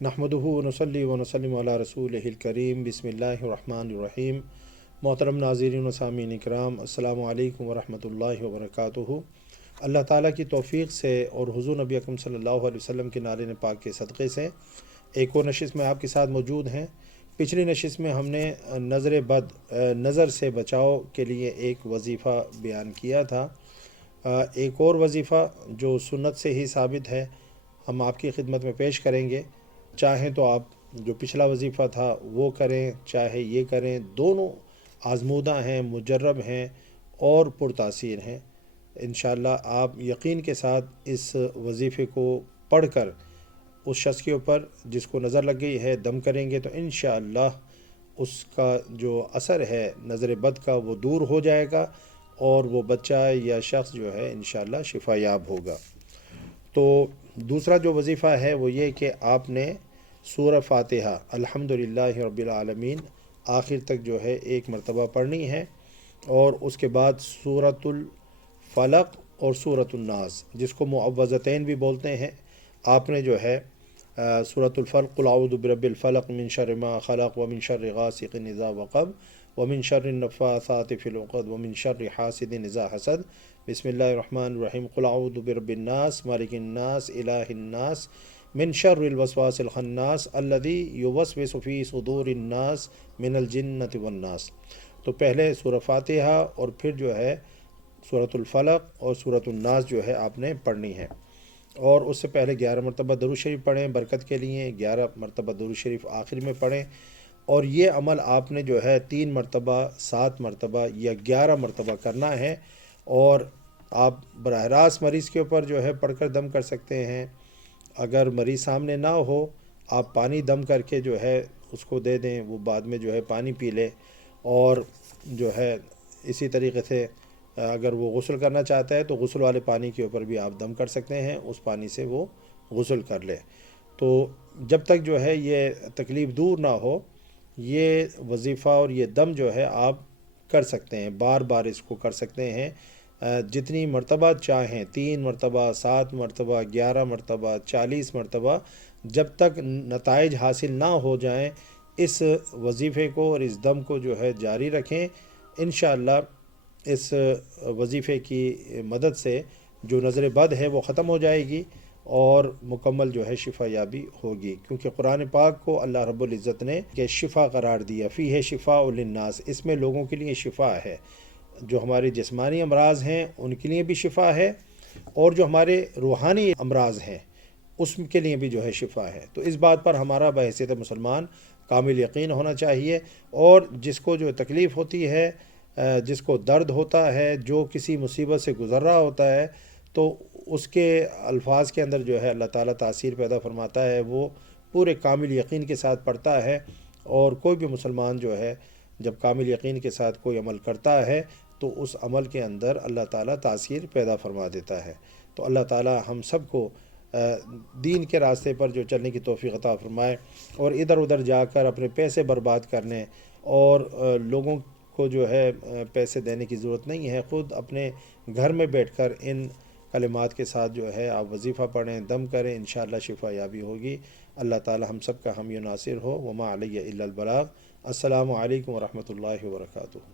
नहमदुहु व नसल्ली व नसल्लिमु अला रसूलिहिल करीम बिस्मिल्लाहिर रहमानिर रहीम। मोहतरम नाज़रीन व सामीन इकराम, अस्सलामु अलैकुम व रहमतुल्लाहि व बरकातुहू। अल्लाह ताला की तौफ़ीक़ से और हुज़ूर नबी अकरम सल्लल्लाहु अलैहि वसल्लम के नारे पाक के सदक़े से एक और नशिस्त में आपके साथ मौजूद हैं। पिछली नशिस्त में हमने नज़र से बचाव के लिए एक वज़ीफ़ा बयान किया था। एक और वज़ीफ़ा जो सुन्नत से ही साबित है हम आपकी खिदमत में पेश करेंगे। चाहें तो आप जो पिछला वज़ीफ़ा था वो करें, चाहे ये करें, दोनों आज़मूदा हैं, मुजर्रब हैं और पुरतासीर हैं। इंशाअल्लाह आप यकीन के साथ इस वज़ीफ़े को पढ़कर उस शख्स के ऊपर जिसको नज़र लग गई है दम करेंगे तो इंशाअल्लाह उसका जो असर है नज़र बद का वो दूर हो जाएगा और वो बच्चा या शख्स जो है इंशाअल्लाह शिफा याब होगा। तो दूसरा जो वज़ीफ़ा है वो ये कि आपने सूरह फ़ातिहा अल्हम्दुलिल्लाहि रब्बिल आलमीन आखिर तक जो है एक मरतबा पढ़नी है और उसके बाद सूरतुल फ़लक़ और सूरतुन नास जिसको मुअव्वज़तैन भी बोलते हैं आपने जो है सूरतुल फ़लक़ क़ुल अऊज़ु बिरब्बिल फ़लक़ मिन शर्रि मा ख़लक़ व मिन शर्रि गासिक़िन इज़ा वक़ब व मिन शर्रि नफ़्फ़ासाति फ़िल उक़द व मिन शर्रि हासिदिन इज़ा हसद बिस्मिल्लाहिर रहमानिर रहीम क़ुल अऊज़ु बिरब्बिन नास मालिकिन नास इलाहिन नास मिन शर्रिल वस्वासिल ख़न्नास अल्लज़ी युवस्विसु फ़ी सुदूरिन नास मिनल जिन्नति वन नास। तो पहले सूरह फ़ातिहा और फिर जो है सूरतुल फ़लक़ और सूरतुन नास जो है आपने पढ़नी है और उससे पहले 11 मरतबा दरूद शरीफ पढ़ें बरकत के लिए, 11 मरतबा दरूद शरीफ आखिर में पढ़ें और ये अमल आपने जो है 3 मरतबा, 7 मरतबा या 11 मरतबा करना है। और आप बराह रास्त मरीज़ के ऊपर जो है पढ़कर दम कर सकते हैं। अगर मरीज़ सामने ना हो आप पानी दम करके जो है उसको दे दें, वो बाद में जो है पानी पी ले। और जो है इसी तरीके से अगर वो गुस्ल करना चाहता है तो गुस्ल वाले पानी के ऊपर भी आप दम कर सकते हैं, उस पानी से वो गुस्ल कर ले। तो जब तक जो है ये तकलीफ़ दूर ना हो ये वज़ीफ़ा और ये दम जो है आप कर सकते हैं, बार बार इसको कर सकते हैं जितनी मरतबा चाहें, 3 मरतबा, 7 मरतबा, 11 मरतबा, 40 मरतबा, जब तक नताइज हासिल ना हो जाएं इस वज़ीफ़े को और इस दम को जो है जारी रखें। इंशाअल्लाह इस वज़ीफ़े की मदद से जो नज़र बद है वो ख़त्म हो जाएगी और मुकम्मल जो है शिफा याबी होगी, क्योंकि कुरान पाक को अल्लाह रब्बुल इज़्ज़त ने कि शिफ़ा करार दिया, फ़ीह शिफ़ाउल लिन्नास, इसमें लोगों के लिए शिफा है। जो हमारे जिस्मानी अमराज़ हैं उनके लिए भी शिफा है और जो हमारे रूहानी अमराज़ हैं उसके लिए भी जो है शिफा है। तो इस बात पर हमारा बहैसियत मुसलमान कामिल यकीन होना चाहिए और जिसको जो तकलीफ़ होती है, जिसको दर्द होता है, जो किसी मुसीबत से गुज़र रहा होता है तो उसके अल्फाज के अंदर जो है अल्लाह ताला तासीर पैदा फरमाता है, वो पूरे कामिल यकीन के साथ पढ़ता है। और कोई भी मुसलमान जो है जब कामिल यकीन के साथ कोई अमल करता है तो उस अमल के अंदर अल्लाह ताला तासीर पैदा फरमा देता है। तो अल्लाह ताला हम सब को दीन के रास्ते पर जो चलने की तौफ़ीक़ अता फरमाए और इधर उधर जाकर अपने पैसे बर्बाद करने और लोगों को जो है पैसे देने की ज़रूरत नहीं है। ख़ुद अपने घर में बैठकर इन कलिमात के साथ जो है आप वज़ीफ़ा पढ़ें, दम करें, इंशाअल्लाह शिफा याबी होगी। अल्लाह ताला हम सब का हामी नासिर हो। वमा अलैया इल्लल बलाग। अस्सलामु अलैकुम व रहमतुल्लाहि व बरकातुहू।